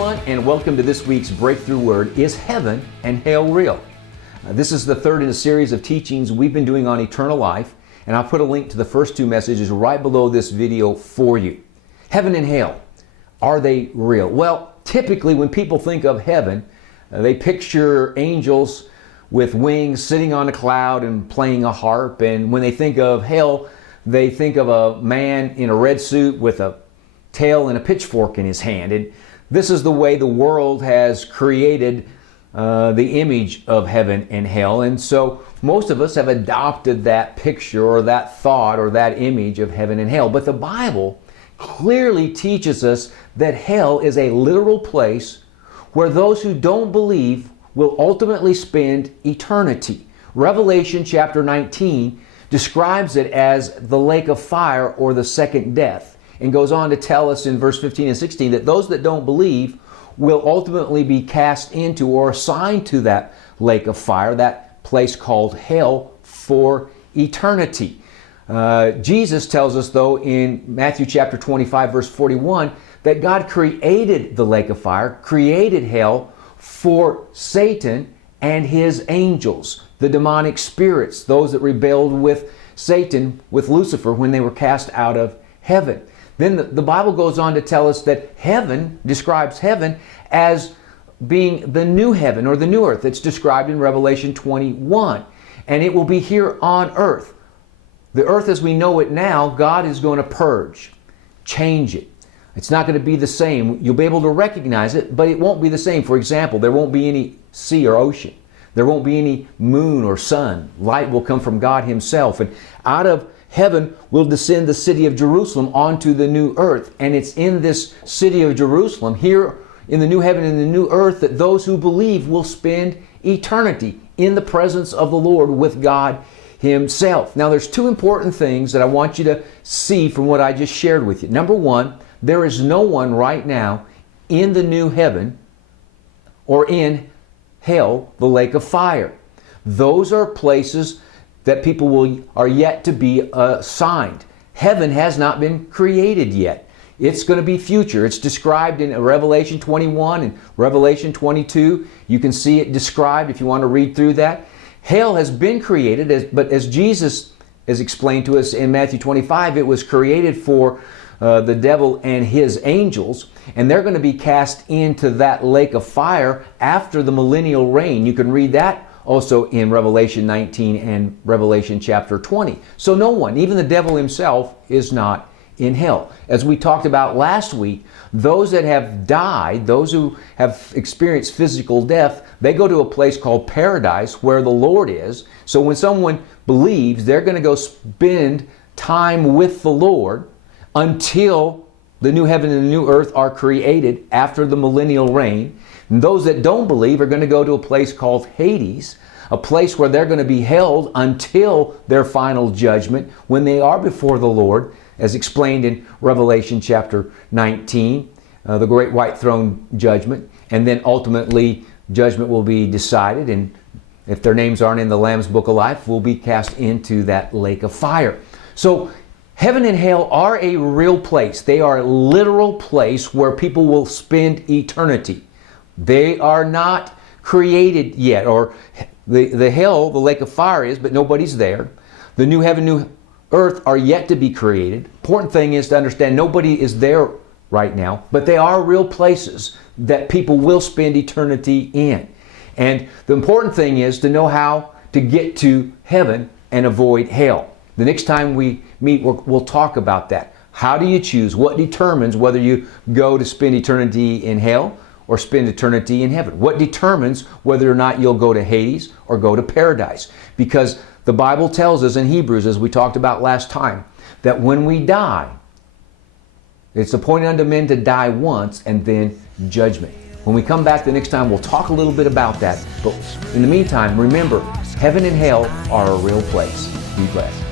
everyone, and welcome to this week's Breakthrough Word. Is heaven and hell real? This is the third in a series of teachings we've been doing on eternal life, and I'll put a link to the first two messages right below this video for you. Heaven and hell, are they real? Well, typically when people think of heaven, they picture angels with wings sitting on a cloud and playing a harp, and when they think of hell, they think of a man in a red suit with a tail and a pitchfork in his hand. And this is the way the world has created the image of heaven and hell. And so most of us have adopted that picture or that thought or that image of heaven and hell. But the Bible clearly teaches us that hell is a literal place where those who don't believe will ultimately spend eternity. Revelation chapter 19 describes it as the lake of fire or the second death, and goes on to tell us in verse 15 and 16 that those that don't believe will ultimately be cast into or assigned to that lake of fire, that place called hell, for eternity. Jesus tells us, though, in Matthew chapter 25, verse 41, that God created the lake of fire, created hell for Satan and his angels, the demonic spirits, those that rebelled with Satan, with Lucifer, when they were cast out of heaven. Then the Bible goes on to tell us that heaven describes heaven as being the new heaven or the new earth. It's described in Revelation 21. And it will be here on earth. The earth as we know it now, God is going to purge, change it. It's not going to be the same. You'll be able to recognize it, but it won't be the same. For example, there won't be any sea or ocean. There won't be any moon or sun. Light will come from God Himself. And out of heaven will descend the city of Jerusalem onto the new earth. And it's in this city of Jerusalem, here in the new heaven and the new earth, that those who believe will spend eternity in the presence of the Lord with God Himself. Now, there's two important things that I want you to see from what I just shared with you. Number one, there is no one right now in the new heaven or in hell, the lake of fire. Those are places that people are yet to be assigned. Heaven has not been created yet. It's going to be future. It's described in Revelation 21 and Revelation 22. You can see it described if you want to read through that. Hell has been created, but as Jesus has explained to us in Matthew 25, it was created for the devil and his angels, and they're going to be cast into that lake of fire after the millennial reign. You can read that also in Revelation 19 and Revelation chapter 20. So no one, even the devil himself, is not in hell. As we talked about last week, those that have died, those who have experienced physical death, they go to a place called paradise where the Lord is. So when someone believes, they're going to go spend time with the Lord until the new heaven and the new earth are created after the millennial reign. And those that don't believe are going to go to a place called Hades, a place where they're going to be held until their final judgment when they are before the Lord, as explained in Revelation chapter 19, the great white throne judgment. And then ultimately judgment will be decided, and if their names aren't in the Lamb's Book of Life, will be cast into that lake of fire. So heaven and hell are a real place. They are a literal place where people will spend eternity. They are not created yet, or the hell, the lake of fire is, but nobody's there. The new heaven, new earth are yet to be created. Important thing is to understand nobody is there right now, but they are real places that people will spend eternity in. And the important thing is to know how to get to heaven and avoid hell. The next time we meet, we'll talk about that. How do you choose? What determines whether you go to spend eternity in hell or spend eternity in heaven? What determines whether or not you'll go to Hades or go to paradise? Because the Bible tells us in Hebrews, as we talked about last time, that when we die, it's appointed unto men to die once and then judgment. When we come back the next time, we'll talk a little bit about that. But in the meantime, remember, heaven and hell are a real place. Be blessed.